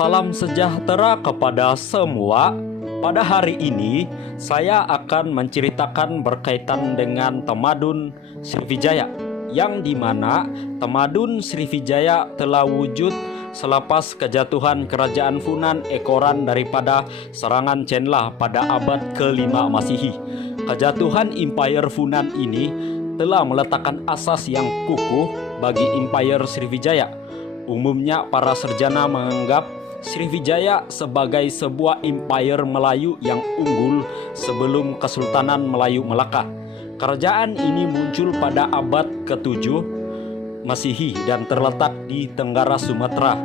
Salam sejahtera kepada semua. Pada hari ini saya akan menceritakan berkaitan dengan Tamadun Sriwijaya, yang dimana Tamadun Sriwijaya telah wujud selepas kejatuhan kerajaan Funan ekoran daripada serangan Chenla pada abad ke-5 Masehi. Kejatuhan Empire Funan ini telah meletakkan asas yang kukuh bagi Empire Sriwijaya. Umumnya para sarjana menganggap Sriwijaya sebagai sebuah empire Melayu yang unggul sebelum Kesultanan Melayu Melaka. Kerajaan ini muncul pada abad ke-7 Masehi dan terletak di Tenggara Sumatera.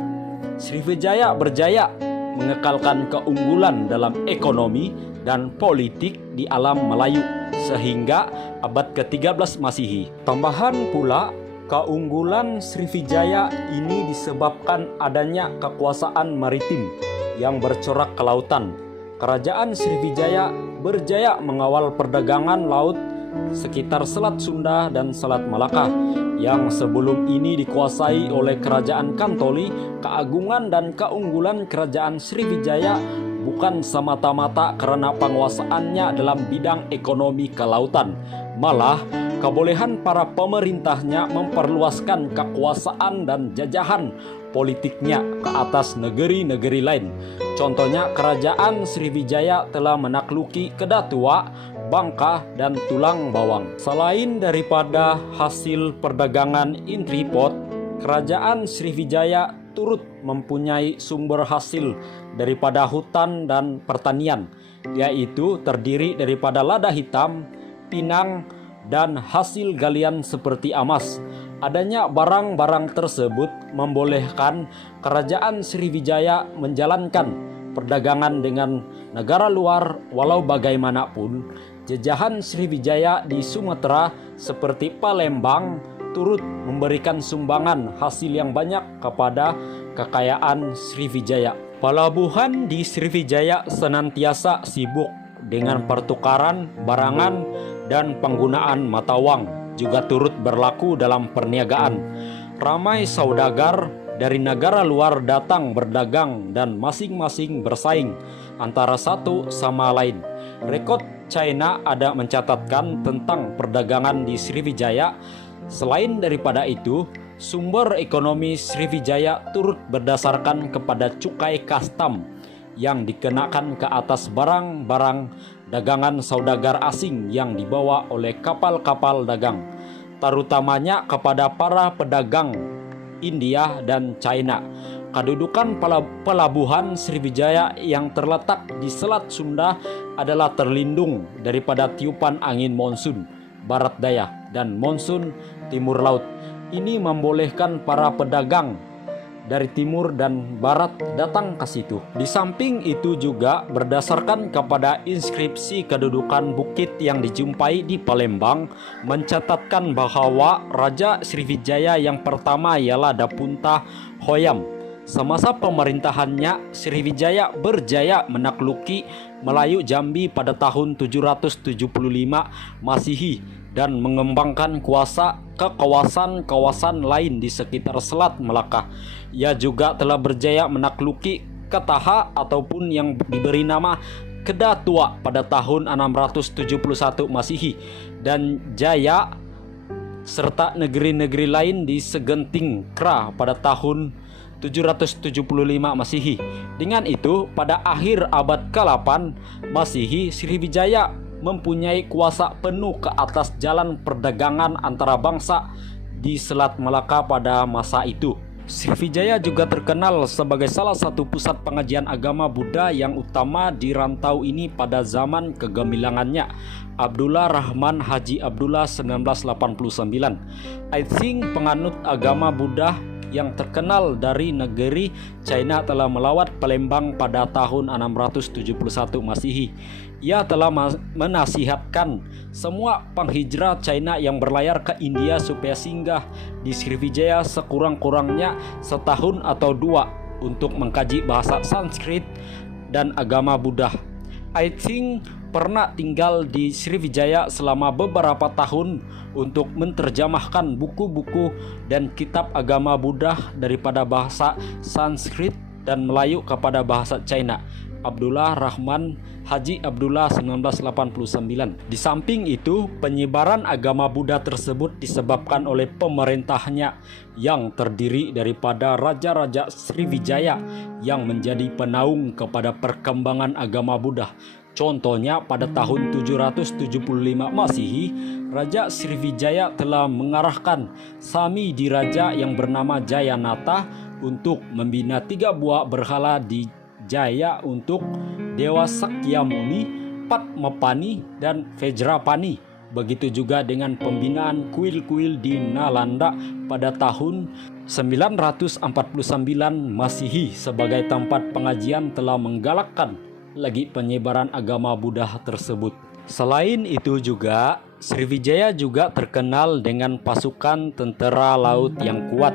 Sriwijaya berjaya mengekalkan keunggulan dalam ekonomi dan politik di alam Melayu sehingga abad ke-13 Masehi. Tambahan pula, keunggulan Sriwijaya ini disebabkan adanya kekuasaan maritim yang bercorak ke lautan. Kerajaan Sriwijaya berjaya mengawal perdagangan laut sekitar Selat Sunda dan Selat Malaka yang sebelum ini dikuasai oleh Kerajaan Kantoli. Keagungan dan keunggulan Kerajaan Sriwijaya bukan semata-mata karena penguasaannya dalam bidang ekonomi kelautan, malah kebolehan para pemerintahnya memperluaskan kekuasaan dan jajahan politiknya ke atas negeri-negeri lain. Contohnya, Kerajaan Sriwijaya telah menakluki Kedatua, Bangka, dan Tulang Bawang. Selain daripada hasil perdagangan intripot, Kerajaan Sriwijaya turut mempunyai sumber hasil daripada hutan dan pertanian, yaitu terdiri daripada lada hitam, pinang, dan hasil galian seperti emas. Adanya barang-barang tersebut membolehkan Kerajaan Sriwijaya menjalankan perdagangan dengan negara luar. Walau bagaimanapun, jajahan Sriwijaya di Sumatera seperti Palembang turut memberikan sumbangan hasil yang banyak kepada kekayaan Sriwijaya. Pelabuhan di Sriwijaya senantiasa sibuk dengan pertukaran barangan dan penggunaan mata uang, juga turut berlaku dalam perniagaan. Ramai saudagar dari negara luar datang berdagang dan masing-masing bersaing antara satu sama lain. Rekod China ada mencatatkan tentang perdagangan di Sriwijaya. Selain daripada itu, sumber ekonomi Sriwijaya turut berdasarkan kepada cukai kastam yang dikenakan ke atas barang-barang dagangan saudagar asing yang dibawa oleh kapal-kapal dagang, terutamanya kepada para pedagang India dan China. Kedudukan pelabuhan Sriwijaya yang terletak di Selat Sunda adalah terlindung daripada tiupan angin monsun barat daya dan monsun timur laut. Ini membolehkan para pedagang dari timur dan barat datang ke situ. Di samping itu juga berdasarkan kepada inskripsi kedudukan bukit yang dijumpai di Palembang mencatatkan bahwa Raja Sriwijaya yang pertama ialah Dapunta Hoyam. Semasa pemerintahannya, Sriwijaya berjaya menakluki Melayu Jambi pada tahun 775 Masehi dan mengembangkan kuasa ke kawasan-kawasan lain di sekitar Selat Melaka. Ia juga telah berjaya menakluki Ketaha ataupun yang diberi nama Kedatua pada tahun 671 Masehi dan Jaya serta negeri-negeri lain di Segenting Kra pada tahun 775 Masehi. Dengan itu, pada akhir abad ke-8 Masehi, Sriwijaya mempunyai kuasa penuh ke atas jalan perdagangan antara bangsa di Selat Melaka pada masa itu. Sriwijaya juga terkenal sebagai salah satu pusat pengajian agama Buddha yang utama di rantau ini pada zaman kegemilangannya Abdullah Rahman Haji Abdullah 1989. I think penganut agama Buddha yang terkenal dari negeri China telah melawat Palembang pada tahun 671 Masehi. Ia telah menasihatkan semua penghijrah China yang berlayar ke India supaya singgah di Sriwijaya sekurang-kurangnya setahun atau dua untuk mengkaji bahasa Sanskrit dan agama Buddha. I think pernah tinggal di Sriwijaya selama beberapa tahun untuk menerjemahkan buku-buku dan kitab agama Buddha daripada bahasa Sanskrit dan Melayu kepada bahasa China. Abdullah Rahman Haji Abdullah 1989. Di samping itu, penyebaran agama Buddha tersebut disebabkan oleh pemerintahnya yang terdiri daripada Raja-Raja Sriwijaya yang menjadi penaung kepada perkembangan agama Buddha. Contohnya pada tahun 775 Masehi, Raja Sriwijaya telah mengarahkan Sami Diraja yang bernama Jayanata untuk membina 3 buah berhala di Jaya untuk Dewa Sakyamuni, Padmapani, dan Vajrapani. Begitu juga dengan pembinaan kuil-kuil di Nalanda pada tahun 949 Masehi sebagai tempat pengajian telah menggalakkan lagi penyebaran agama Buddha tersebut. Selain itu juga, Sriwijaya juga terkenal dengan pasukan tentara laut yang kuat.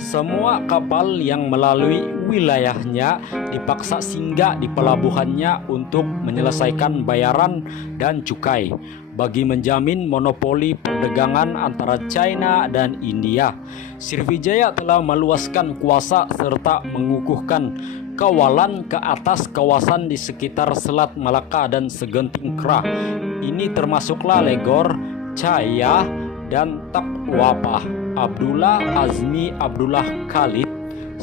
Semua kapal yang melalui wilayahnya dipaksa singgah di pelabuhannya untuk menyelesaikan bayaran dan cukai bagi menjamin monopoli perdagangan antara China dan India. Sriwijaya telah meluaskan kuasa serta mengukuhkan kawalan ke atas kawasan di sekitar Selat Malaka dan Segenting Kra. Ini termasuklah Legor, Chaya, dan Takwapah. Abdullah Azmi Abdullah Khalid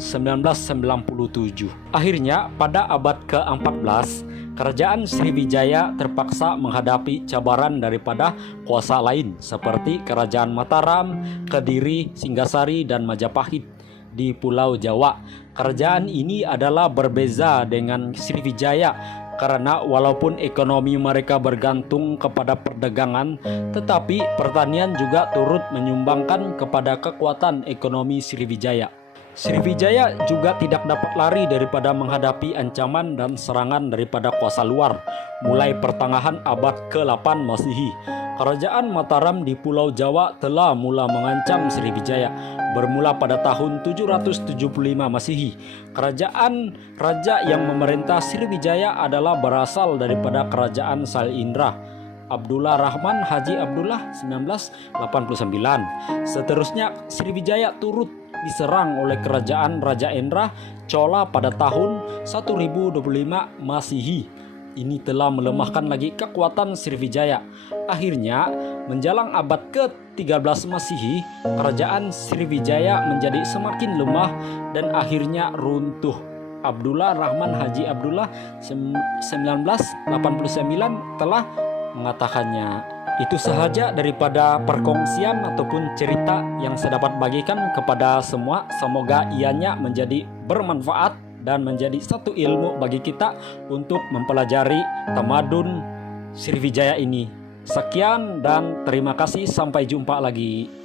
1997. Akhirnya pada abad ke-14, kerajaan Sriwijaya terpaksa menghadapi cabaran daripada kuasa lain seperti Kerajaan Mataram, Kediri, Singgasari, dan Majapahit di Pulau Jawa. Kerajaan ini adalah berbeza dengan Sriwijaya karena walaupun ekonomi mereka bergantung kepada perdagangan, tetapi pertanian juga turut menyumbangkan kepada kekuatan ekonomi Sriwijaya. Sriwijaya juga tidak dapat lari daripada menghadapi ancaman dan serangan daripada kuasa luar. Mulai pertengahan abad ke-8 Masehi, Kerajaan Mataram di Pulau Jawa telah mula mengancam Sriwijaya. Bermula pada tahun 775 Masehi, kerajaan raja yang memerintah Sriwijaya adalah berasal daripada Kerajaan Sailendra, Abdullah Rahman Haji Abdullah 1989. Seterusnya Sriwijaya turut diserang oleh kerajaan Raja Endra Chola pada tahun 1025 Masehi. Ini telah melemahkan lagi kekuatan Sriwijaya. Akhirnya menjelang abad ke-13 Masehi, kerajaan Sriwijaya menjadi semakin lemah dan akhirnya runtuh. Abdullah Rahman Haji Abdullah 1989 telah mengatakannya. Itu sahaja daripada perkongsian ataupun cerita yang saya dapat bagikan kepada semua. Semoga ianya menjadi bermanfaat dan menjadi satu ilmu bagi kita untuk mempelajari tamadun Sriwijaya ini. Sekian dan terima kasih, sampai jumpa lagi.